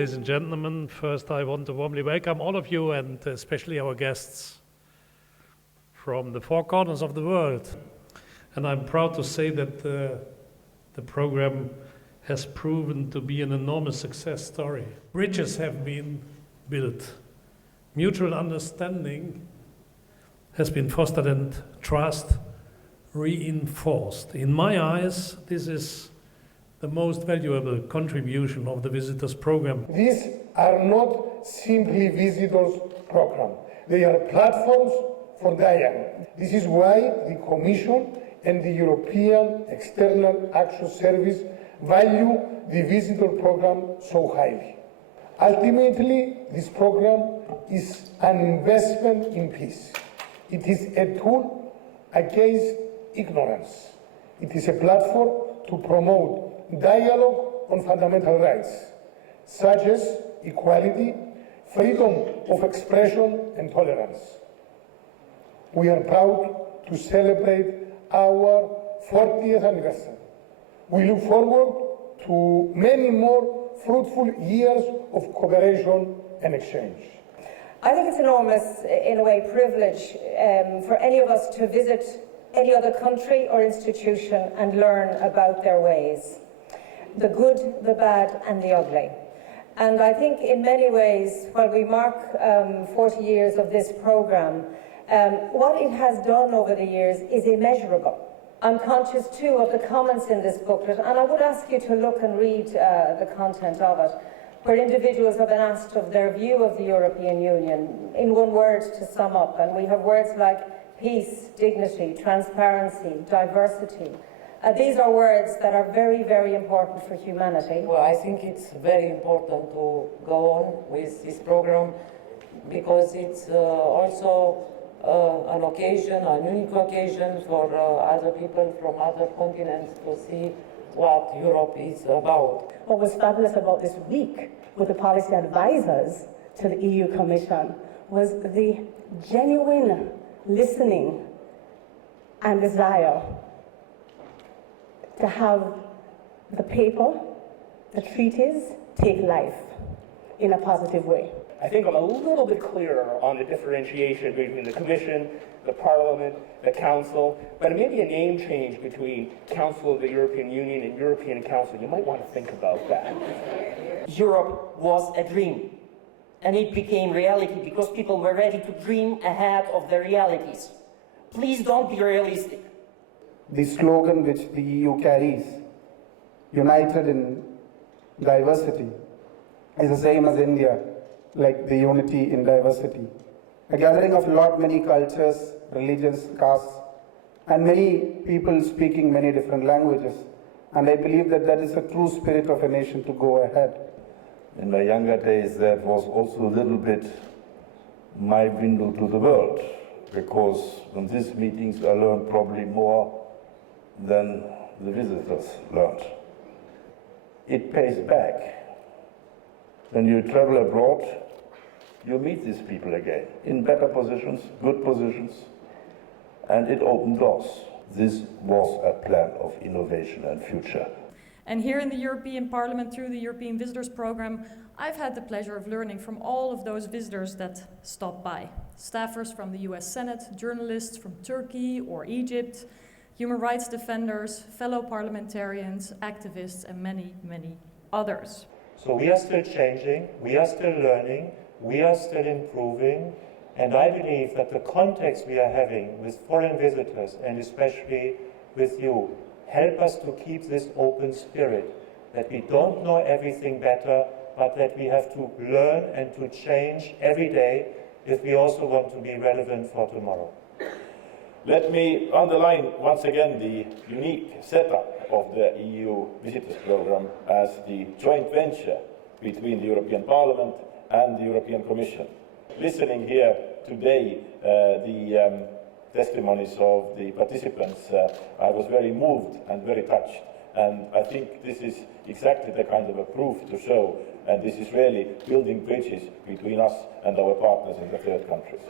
Ladies and gentlemen, first I want to warmly welcome all of you and especially our guests from the four corners of the world. And I'm proud to say that the program has proven to be an enormous success story. Bridges have been built. Mutual understanding has been fostered and trust reinforced. In my eyes, this is the most valuable contribution of the visitors program. These are not simply visitors program. They are platforms for dialogue. This is why the Commission and the European External Action Service value the visitor program so highly. Ultimately, this program is an investment in peace. It is a tool against ignorance. It is a platform to promote dialogue on fundamental rights, such as equality, freedom of expression, and tolerance. We are proud to celebrate our 40th anniversary. We look forward to many more fruitful years of cooperation and exchange. I think it's enormous, in a way, privilege for any of us to visit any other country or institution and learn about their ways. The good, the bad, and the ugly. And I think in many ways, while we mark 40 years of this programme, what it has done over the years is immeasurable. I'm conscious too of the comments in this booklet, and I would ask you to look and read the content of it, where individuals have been asked of their view of the European Union, in one word to sum up, and we have words like peace, dignity, transparency, diversity. These are words that are very, very important for humanity. Well, I think it's very important to go on with this program because it's also an occasion, a unique occasion for other people from other continents to see what Europe is about. What was fabulous about this week with the policy advisors to the EU Commission was the genuine listening and desire to have the paper, the treaties, take life in a positive way. I think I'm a little bit clearer on the differentiation between the Commission, the Parliament, the Council, but it may be a name change between Council of the European Union and European Council. You might want to think about that. Europe was a dream, and it became reality because people were ready to dream ahead of the realities. Please don't be realistic. The slogan which the EU carries, united in diversity, is the same as India, like the unity in diversity. A gathering of many cultures, religions, castes, and many people speaking many different languages. And I believe that that is the true spirit of a nation to go ahead. In my younger days, that was also a little bit my window to the world, because from these meetings I learned probably more than the visitors learned. It pays back. When you travel abroad, you meet these people again, in better positions, good positions, and it opened doors. This was a plan of innovation and future. And here in the European Parliament, through the European Visitors Programme, I've had the pleasure of learning from all of those visitors that stop by. Staffers from the US Senate, journalists from Turkey or Egypt, human rights defenders, fellow parliamentarians, activists, and many, many others. So we are still changing, we are still learning, we are still improving, and I believe that the context we are having with foreign visitors, and especially with you, help us to keep this open spirit, that we don't know everything better, but that we have to learn and to change every day if we also want to be relevant for tomorrow. Let me underline once again the unique setup of the EU Visitors Programme as the joint venture between the European Parliament and the European Commission. Listening here today, the testimonies of the participants, I was very moved and very touched. And I think this is exactly the kind of a proof to show, and this is really building bridges between us and our partners in the third countries.